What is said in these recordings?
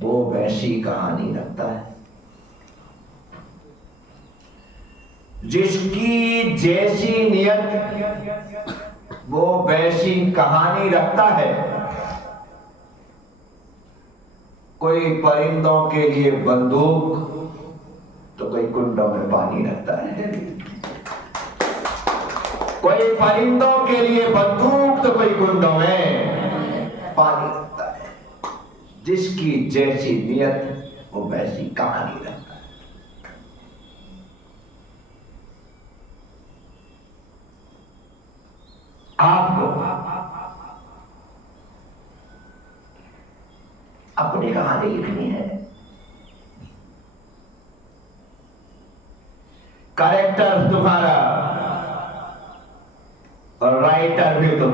वो वैसी कहानी रखता है। जिसकी जैसी नियत वो वैसी कहानी रखता है। कोई परिंदों के लिए बंदूक तो कोई कुंडों में पानी रखता है। कोई परिंदों के लिए बंदूक तो कोई कुंडों में पानी रखता है। जिसकी जैसी नियत वो वैसी कहानी रखता है। आपको अपनी कहानी लिखनी है। करेक्टर तुम्हारा और राइटर भी तुम।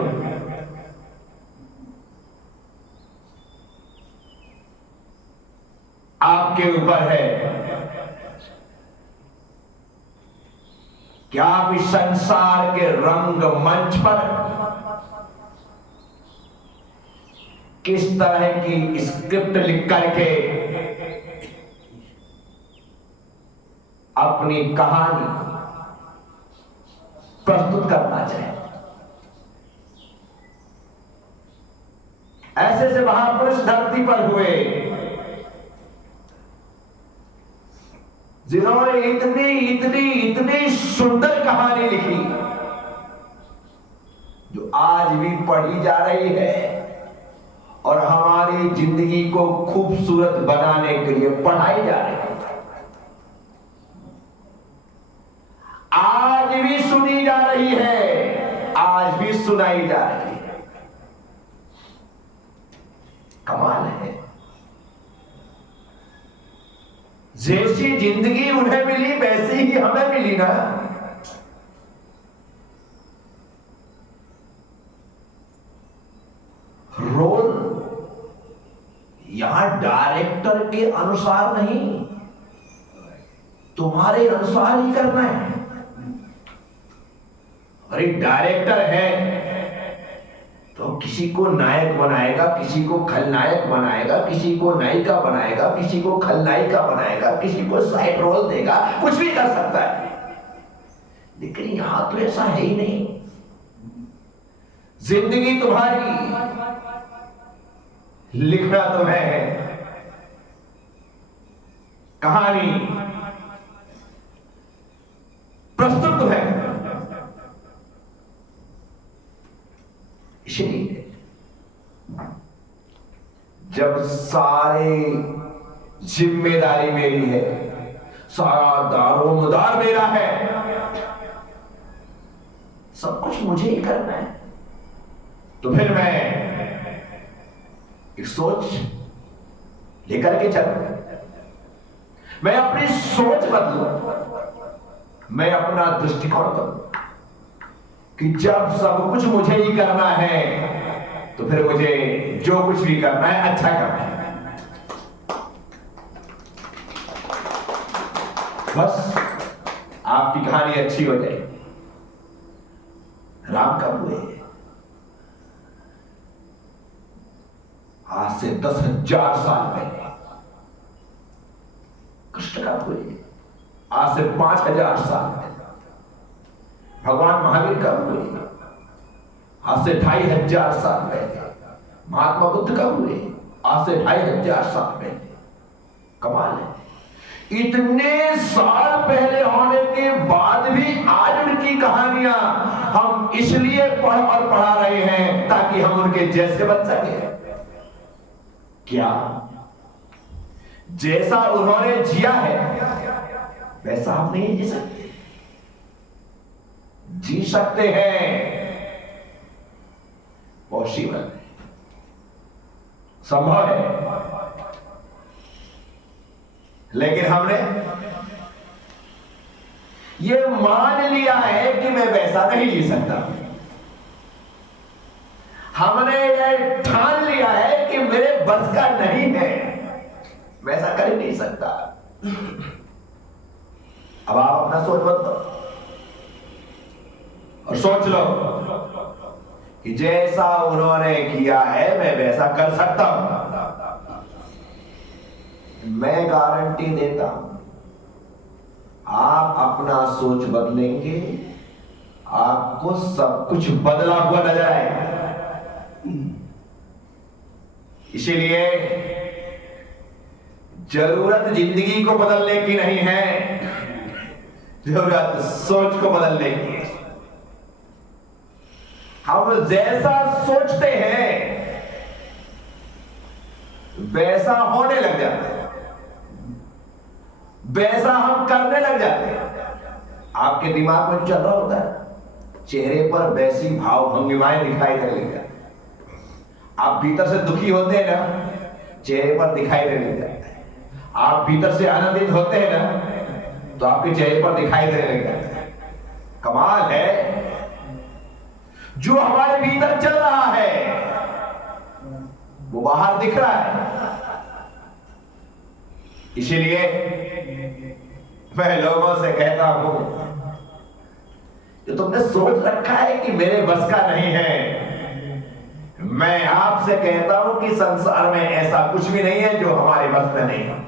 आपके ऊपर है कि आप इस संसार के रंग मंच पर किस तरह की स्क्रिप्ट लिख करके अपनी कहानी प्रस्तुत करना चाहे। ऐसे से महापुरुष धरती पर हुए जिन्होंने इतनी इतनी इतनी सुंदर कहानी लिखी जो आज भी पढ़ी जा रही है और हमारी जिंदगी को खूबसूरत बनाने के लिए पढ़ाई जा रही है। आज भी सुनी जा रही है, आज भी सुनाई जा रही है। कमाल है। जैसी जिंदगी उन्हें मिली वैसी ही हमें मिली ना। रोल यहां डायरेक्टर के अनुसार नहीं, तुम्हारे अनुसार ही करना है। अरे डायरेक्टर है तो किसी को नायक बनाएगा, किसी को खलनायक बनाएगा, किसी को नायिका बनाएगा, किसी को खलनायिका बनाएगा, किसी को साइड रोल देगा, कुछ भी कर सकता है। लेकिन यहां तो ऐसा है ही नहीं। जिंदगी तुम्हारी, लिखना तुम्हें है, कहानी प्रस्तुत तुम्हें। इसलिए जब सारी जिम्मेदारी मेरी है, सारा दारोमदार मेरा है, सब कुछ मुझे ही करना है, तो फिर मैं एक सोच लेकर के चलूं। मैं अपनी सोच बदलूं, मैं अपना दृष्टिकोण बदलूं कि जब सब कुछ मुझे ही करना है तो फिर मुझे जो कुछ भी करना है अच्छा करना है। बस आपकी कहानी अच्छी हो जाए। राम कब हुए? आज से 10,000 साल पहले। कृष्ण कब हुए? आज से 5,000 साल पहले। भगवान महावीर कब हुए? आज से 2,500 साल पहले। महात्मा बुद्ध कब हुए? आज से 2,500 साल पहले। कमाल है। इतने साल पहले होने के बाद भी आज उनकी कहानियां हम इसलिए पढ़ और पढ़ा रहे हैं ताकि हम उनके जैसे बन सके। क्या जैसा उन्होंने जिया है वैसा हम नहीं जी सकते? जी सकते हैं, पॉसिबल है, संभव है। लेकिन हमने ये मान लिया है कि मैं वैसा नहीं जी सकता। हमने ये ठान लिया है कि मेरे बस का नहीं है, वैसा कर ही नहीं सकता। अब आप अपना सोच बदलो और सोच लो कि जैसा उन्होंने किया है मैं वैसा कर सकता हूं। मैं गारंटी देता हूं, आप अपना सोच बदलेंगे, आपको सब कुछ बदला हुआ नजर आएगा। इसीलिए जरूरत जिंदगी को बदलने की नहीं है, जरूरत सोच को बदलने की है। हम जैसा सोचते हैं वैसा होने लग जाते हैं, वैसा हम करने लग जाते हैं। आपके दिमाग में चल रहा होता है, चेहरे पर वैसी भाव भंगिमाएं दिखाई देने लग जाती हैं। आप भीतर से दुखी होते हैं ना, चेहरे पर दिखाई देने लग जाता है। आप भीतर से आनंदित होते हैं ना, तो आपके चेहरे पर दिखाई देने लग जाता है। कमाल है, जो हमारे भीतर चल रहा है वो बाहर दिख रहा है। इसीलिए मैं लोगों से कहता हूं, जो तुमने सोच रखा है कि मेरे बस का नहीं है, मैं आपसे कहता हूं कि संसार में ऐसा कुछ भी नहीं है जो हमारे बस में नहीं है।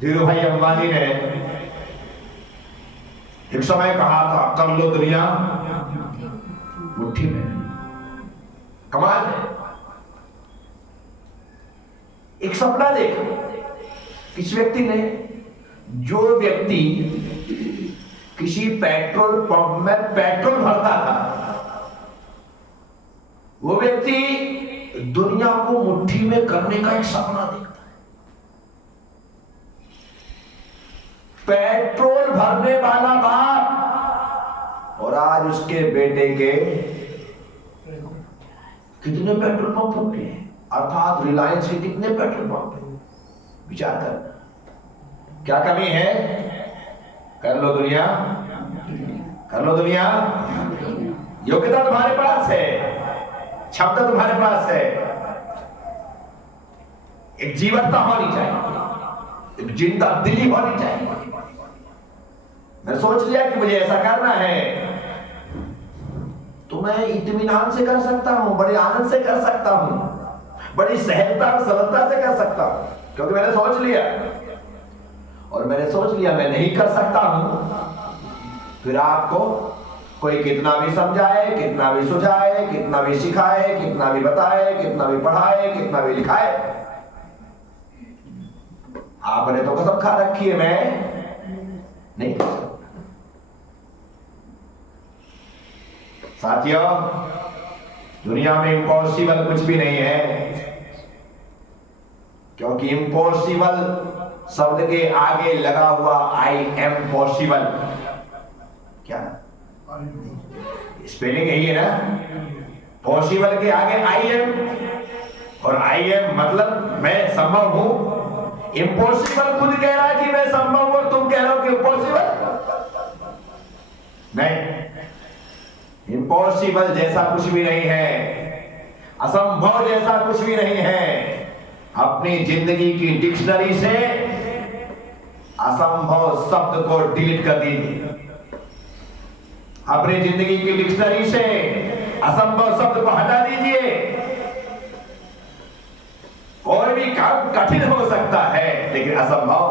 धीरू भाई अंबानी ने एक समय कहा था, कर लो दुनिया मुट्ठी में। कमाल है। एक सपना देखो, किस व्यक्ति ने, जो व्यक्ति किसी पेट्रोल पंप में पेट्रोल भरता था, वो व्यक्ति दुनिया को मुट्ठी में करने का एक सपना देखता है। पेट्रोल भरने वाला बाप, और आज उसके बेटे के कितने पेट्रोल पंप हो गए, अर्थात रिलायंस के कितने पेट्रोल पंप है। विचार कर, क्या कमी है? कर लो दुनिया, कर लो दुनिया। योग्यता तुम्हारे पास है, क्षमता तुम्हारे पास है, एक जीवटता होनी चाहिए, एक जिंदा दिली होनी चाहिए। मैं सोच लिया कि मुझे ऐसा करना है, तो मैं इत्मीनान से कर सकता हूं, बड़े आनंद से कर सकता हूं, बड़ी सहजता और सरलता से कर सकता हूं, क्योंकि मैंने सोच लिया। और मैंने सोच लिया मैं नहीं कर सकता हूं, फिर आपको कोई कितना भी समझाए, कितना भी सुझाए, कितना भी सिखाए, कितना भी बताए, कितना भी पढ़ाए, कितना भी लिखाए, आपने तो कसम खा रखी है मैं नहीं कर सकता। साथियों, दुनिया में इम्पॉसिबल कुछ भी नहीं है, क्योंकि इम्पॉसिबल शब्द के आगे लगा हुआ आई एम पॉसिबल। क्या स्पेलिंग यही है ना? पॉसिबल के आगे आई एम, और आई एम मतलब मैं संभव हूं। इम्पॉसिबल खुद कह रहा है कि मैं संभव हूं, और तुम कह रहे हो कि इम्पॉसिबल नहीं। इम्पॉसिबल जैसा कुछ भी नहीं है, असंभव जैसा कुछ भी नहीं है। अपनी जिंदगी की डिक्शनरी से असंभव शब्द को डिलीट कर दीजिए। अपनी जिंदगी की डिक्शनरी से असंभव शब्द को हटा दीजिए। कोई भी काम कठिन हो सकता है, लेकिन असंभव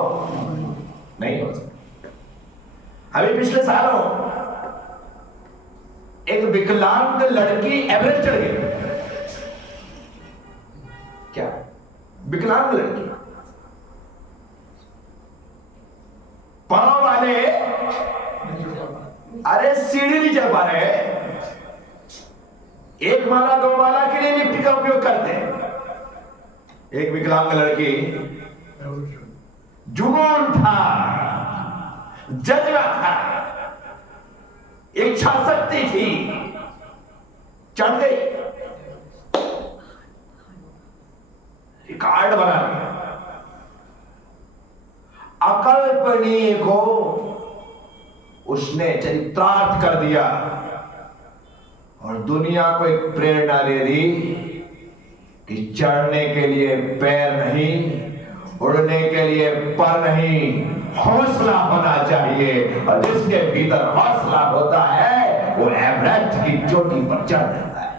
नहीं हो सकता। अभी पिछले सालों एक विकलांग लड़की एवरेस्ट चढ़ गई। क्या? विकलांग लड़की, पांव वाले, अरे सीढ़ी नहीं चढ़ पा रहे, एक माला दो माला के लिए लिफ्ट का उपयोग करते हैं। एक विकलांग लड़की, जुनून था, जज्बा था, इच्छा शक्ति थी, चढ़ गई, रिकॉर्ड बना दिया। अकल्पनीय को उसने चरितार्थ कर दिया और दुनिया को एक प्रेरणा दे दी कि चढ़ने के लिए पैर नहीं, उड़ने के लिए पर नहीं, हौसला होना चाहिए। और जिसके भीतर हौसला होता है वो एवरेस्ट की चोटी पर चढ़ जाता है।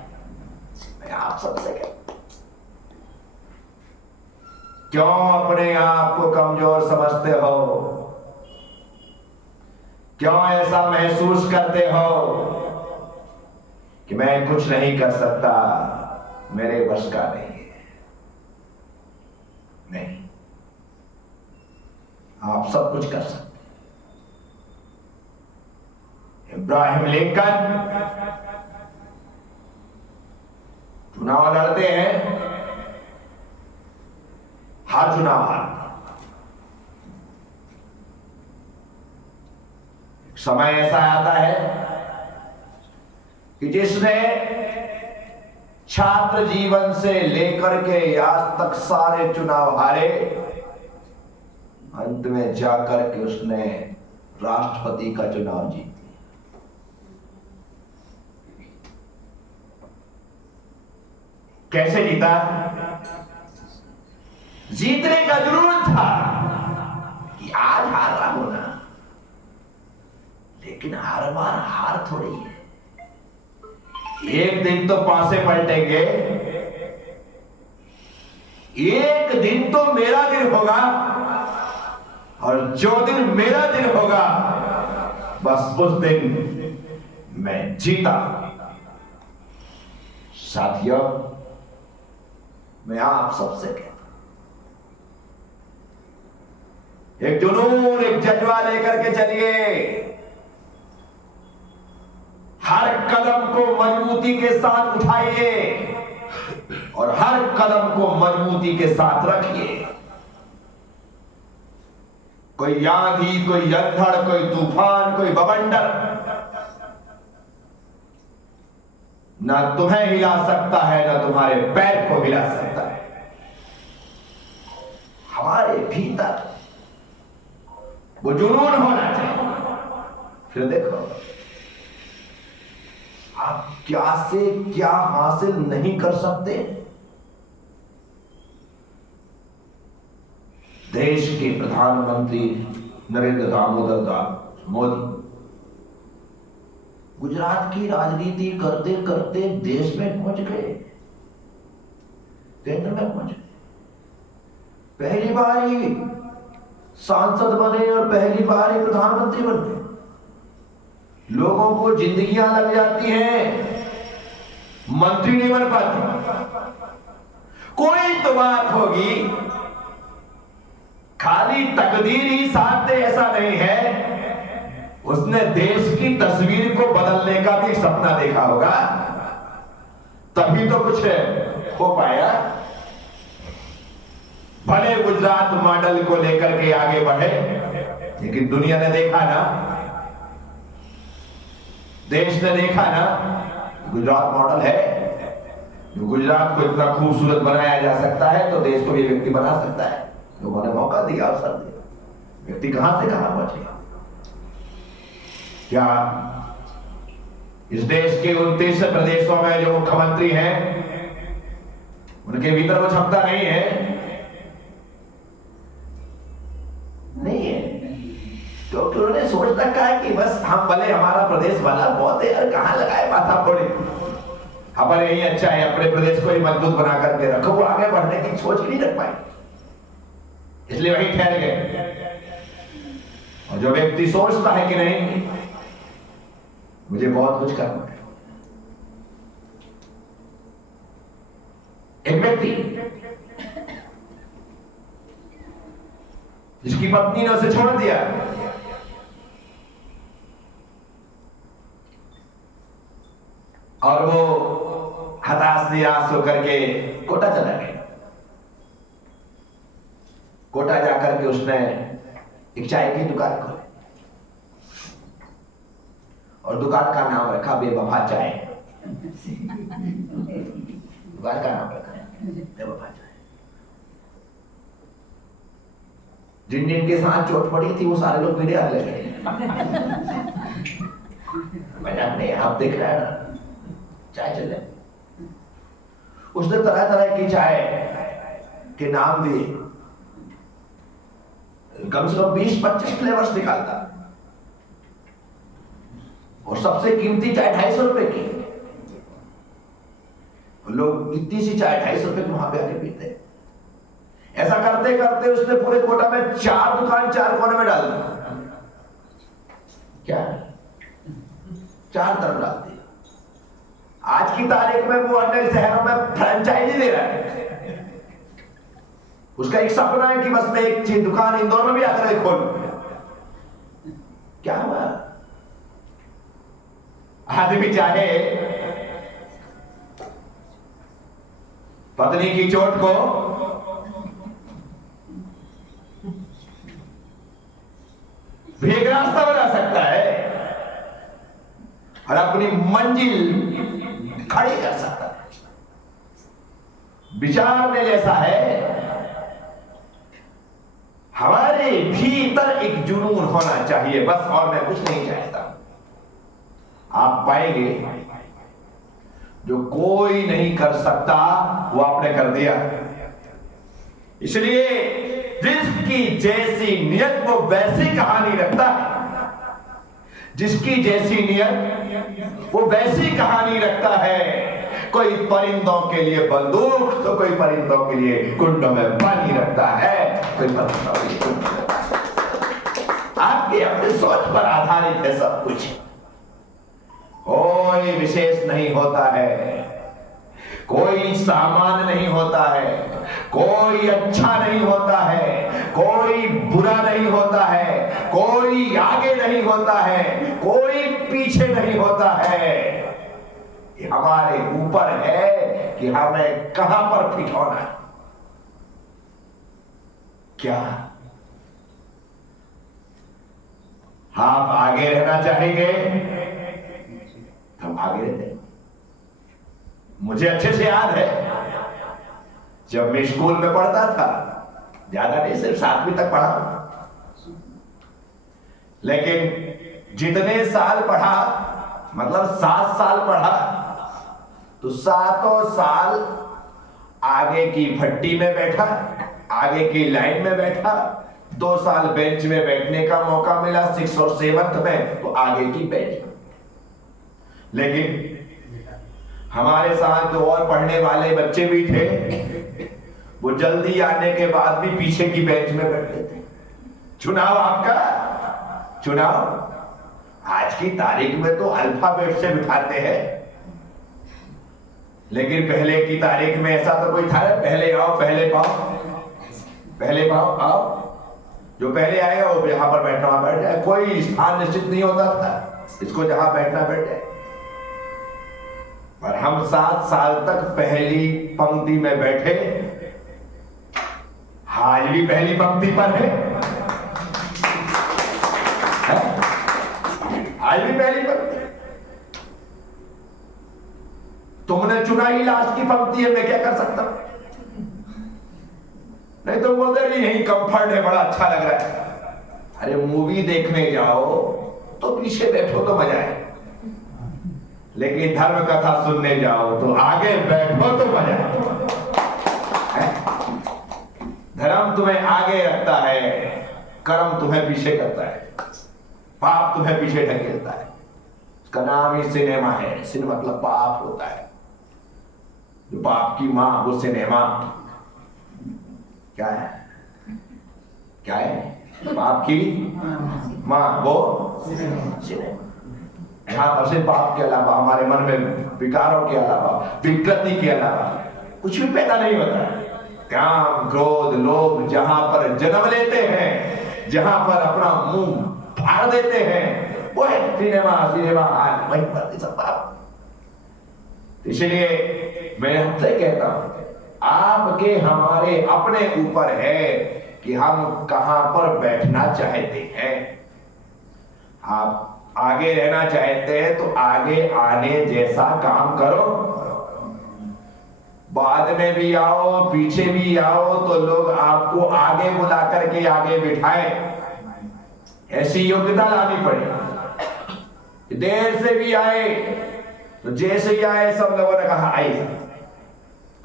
मैं आप सबसे कहता हूं, क्यों अपने आप को कमजोर समझते हो? क्यों ऐसा महसूस करते हो कि मैं कुछ नहीं कर सकता, मेरे बस का नहीं है? नहीं, आप सब कुछ कर सकते। इब्राहिम लिंकन चुनाव लड़ते हैं, हर चुनाव हारते। समय ऐसा आता है कि जिसने छात्र जीवन से लेकर के आज तक सारे चुनाव हारे, अंत में जाकर के उसने राष्ट्रपति का चुनाव जीत लिया। कैसे जीता? जीतने का जुनून था कि आज हार रहा हूं ना, लेकिन हर बार हार थोड़ी है। एक दिन तो पासे पलटेंगे, एक दिन तो मेरा दिन होगा, और जो दिन मेरा दिन होगा बस उस दिन मैं जीता। साथियों, मैं आप सबसे कहता हूं, एक जुनून, एक जज्बा लेकर के चलिए। हर कदम को मजबूती के साथ उठाइए और हर कदम को मजबूती के साथ रखिए। कोई आंधी, कोई अंधड़, कोई तूफान, कोई बवंडर ना तुम्हें हिला सकता है, ना तुम्हारे पैर को हिला सकता है। हमारे भीतर वो जुनून होना चाहिए। फिर देखो, आप क्या से क्या हासिल नहीं कर सकते। देश के प्रधानमंत्री नरेंद्र दामोदर दास मोदी गुजरात की राजनीति करते करते देश में पहुंच गए, केंद्र में पहुंच गए। पहली बार ही सांसद बने और पहली बार ही प्रधानमंत्री बन गए। लोगों को जिंदगियां लग जाती हैं, मंत्री नहीं बन पाते। कोई तो बात होगी, खाली तकदीर ही साथ दे ऐसा नहीं है। उसने देश की तस्वीर को बदलने का भी सपना देखा होगा, तभी तो कुछ हो पाया। भले गुजरात मॉडल को लेकर के आगे बढ़े, लेकिन दुनिया ने देखा ना, देश ने देखा ना, गुजरात मॉडल है। गुजरात को इतना खूबसूरत बनाया जा सकता है तो देश को भी व्यक्ति बना सकता है। लोगों ने मौका दिया, अवसर दिया, व्यक्ति कहां से कहां पहुंचे। क्या इस देश के 29 प्रदेशों में जो मुख्यमंत्री हैं उनके भीतर वो क्षमता नहीं है? नहीं है, क्योंकि उन्होंने सोच रखा है कि बस हम भले, हमारा प्रदेश वाला बहुत है यार, कहां लगाए माथा फोड़े, हमारे यही अच्छा है, अपने प्रदेश को ही मजबूत बना करके रखो। वो आगे बढ़ने की सोच ही नहीं रख पाए, इसलिए वही ठहर गए। और जो व्यक्ति सोचता है कि नहीं, मुझे बहुत कुछ करना है, एक व्यक्ति जिसकी पत्नी ने उसे छोड़ दिया, और वो हताश निराश होकर के कोटा चला गया। कोटा जाकर के उसने एक चाय की दुकान खोली और दुकान का नाम रखा बेवफा चाय। दुकान का नाम रखा बेवफा चाय। जिन जिन के साथ चोट पड़ी थी वो सारे लोग मेरे आने लगे। मजाक नहीं, आप देख रहे हैं ना, चाय चल रही। उसने तरह तरह की चाय के नाम दिए, कम से कम 20-25 फ्लेवर्स निकालता। और सबसे कीमती चाय 250 रुपए की। लोग इतनी सी चाय 250 रुपए की वहां पे आके पीते हैं। ऐसा करते करते उसने पूरे कोटा में 4 दुकान 4 कोने में डाल दी। क्या 4 तरफ डाल दी। आज की तारीख में वो अन्य शहरों में फ्रेंचाइजी दे रहा है। उसका एक सपना है कि बस मैं एक चीज दुकान इंदौर में भी आकर खोल। क्या हुआ? आदमी चाहे पत्नी की चोट को भी एक रास्ता बना सकता है और अपनी मंजिल खड़ी कर सकता है। विचारने जैसा है। हमारे भीतर एक जुनून होना चाहिए बस, और मैं कुछ नहीं चाहता। आप पाएंगे जो कोई नहीं कर सकता वो आपने कर दिया। इसलिए जिसकी जैसी नियत वो वैसी कहानी रखता है। जिसकी जैसी नियत वो वैसी कहानी रखता है। कोई परिंदों के लिए बंदूक तो कोई परिंदों के लिए कुंडों में पानी रखता है। कोई परिंदों के लिए कुंडों में पानी। आपकी अपनी सोच पर आधारित है सब कुछ। कोई विशेष नहीं होता है, कोई सामान नहीं होता है, कोई अच्छा नहीं होता है, कोई बुरा नहीं होता है, कोई आगे नहीं होता है, कोई पीछे नहीं होता है। ये हमारे ऊपर है कि हमें कहां पर फिट होना है। क्या आप आगे रहना चाहेंगे? हम आगे रहते हैं। मुझे अच्छे से याद है जब मैं स्कूल में पढ़ता था, ज्यादा नहीं, सिर्फ 7वीं तक पढ़ा, लेकिन जितने साल पढ़ा, मतलब 7 साल पढ़ा, तो 7 साल आगे की भट्टी में बैठा, आगे की लाइन में बैठा। 2 साल बेंच में बैठने का मौका मिला 6 और 7th में, तो आगे की बेंच। लेकिन हमारे साथ जो और पढ़ने वाले बच्चे भी थे, वो जल्दी आने के बाद भी पीछे की बेंच में बैठते थे। चुनाव आपका, चुनाव आज की तारीख में तो अल्फाबेट से बिठाते हैं, लेकिन पहले की तारीख में ऐसा तो कोई था, पहले आओ पहले पाओ, पहले पाओ आओ, जो पहले आएगा वो यहां पर बैठना बैठ जाए। कोई स्थान निश्चित नहीं होता था, इसको जहां बैठना बैठ जाए। पर हम 7 साल तक पहली पंक्ति में बैठे, आज भी पहली पंक्ति पर है, आज भी पहली पंक्ति। तुमने चुना ही लास्ट की पंक्ति है, मैं क्या कर सकता हूं? नहीं तो बोलते नहीं, यही कंफर्ट है, बड़ा अच्छा लग रहा है। अरे मूवी देखने जाओ तो पीछे बैठो तो मजा है, लेकिन धर्म कथा सुनने जाओ तो आगे बैठो तो मजा है। धर्म तुम्हें आगे रखता है, कर्म तुम्हें पीछे करता है, पाप तुम्हें पीछे ढकेलता है। उसका नाम ही सिनेमा है। सिन मतलब पाप होता है। जो पाप की मां वो सिनेमा। क्या है? क्या है? पाप की मां वो सिनेमा। यहां पर से पाप के अलावा हमारे मन में विकारों के अलावा, विकृति के अलावा कुछ भी पैदा नहीं होता है। काम, क्रोध, लोभ जहां पर जन्म लेते हैं, जहां पर अपना मुंह फाड़ देते हैं, वो है सिनेमा। सिनेमा हाल, वहीं पर सब पाप। इसलिए मैं हमसे कहता हूं, आपके हमारे अपने ऊपर है कि हम कहां पर बैठना चाहते हैं। आप आगे रहना चाहते हैं तो आगे आने जैसा काम करो। बाद में भी आओ, पीछे भी आओ, तो लोग आपको आगे बुला करके आगे बिठाए, ऐसी योग्यता लानी पड़े। देर से भी आए तो जैसे ही आए सब लोगों ने कहा आइए,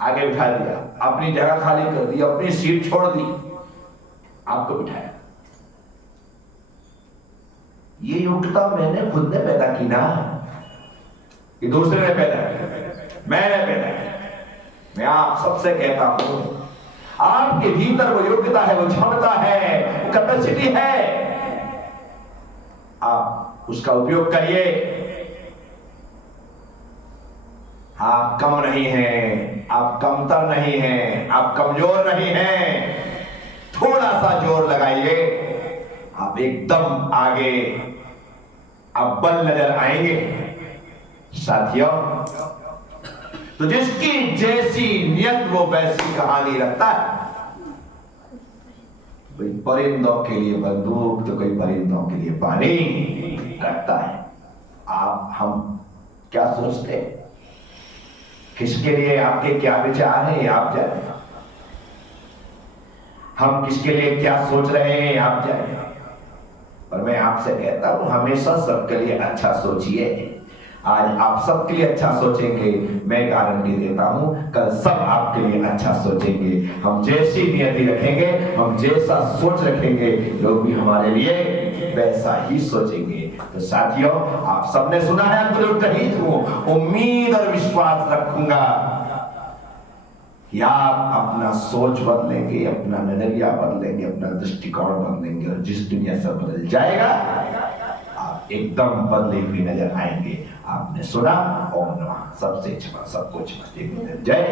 आगे बिठा दिया, अपनी जगह खाली कर दी, अपनी सीट छोड़ दी, आपको बिठाया। ये योग्यता मैंने खुद ने पैदा की ना, कि दूसरे ने पैदा की? मैंने पैदा की। मैं आप सबसे कहता हूं, आपके भीतर वो योग्यता है, वो क्षमता है, वो कैपेसिटी है, आप उसका उपयोग करिए। आप कम नहीं हैं, आप कमतर नहीं हैं, आप कमजोर नहीं हैं। थोड़ा सा जोर लगाइए, आप एकदम आगे अव्वल नजर आएंगे। साथियों, तो जिसकी जैसी नियत वो वैसी कहानी रखता है। कोई परिंदों के लिए बंदूक तो कोई परिंदों के लिए पानी रखता है। हम क्या सोचते हैं, किसके लिए आपके क्या विचार हैं, आप जाने। हम किसके लिए क्या सोच रहे हैं, आप जाने। पर मैं आपसे कहता हूं, हमेशा सबके लिए अच्छा सोचिए। आज आप सबके लिए अच्छा सोचेंगे, मैं गारंटी देता हूं कल सब आपके लिए अच्छा सोचेंगे। हम जैसी नियति रखेंगे, हम जैसा सोच रखेंगे, लोग भी हमारे लिए वैसा ही सोचेंगे। तो साथियों, आप सबने सुना है, अंतर्निहित हूं, उम्मीद और विश्वास रखूंगा कि आप अपना सोच बदलेंगे, अपना नजरिया बदलेंगे, अपना दृष्टिकोण बदलेंगे, और जिस दुनिया से बदल जाएगा, आप एकदम बदले हुए नजर आएंगे। आपने सुना, ओम नमः, सबसे क्षमा, सबको क्षमा। जय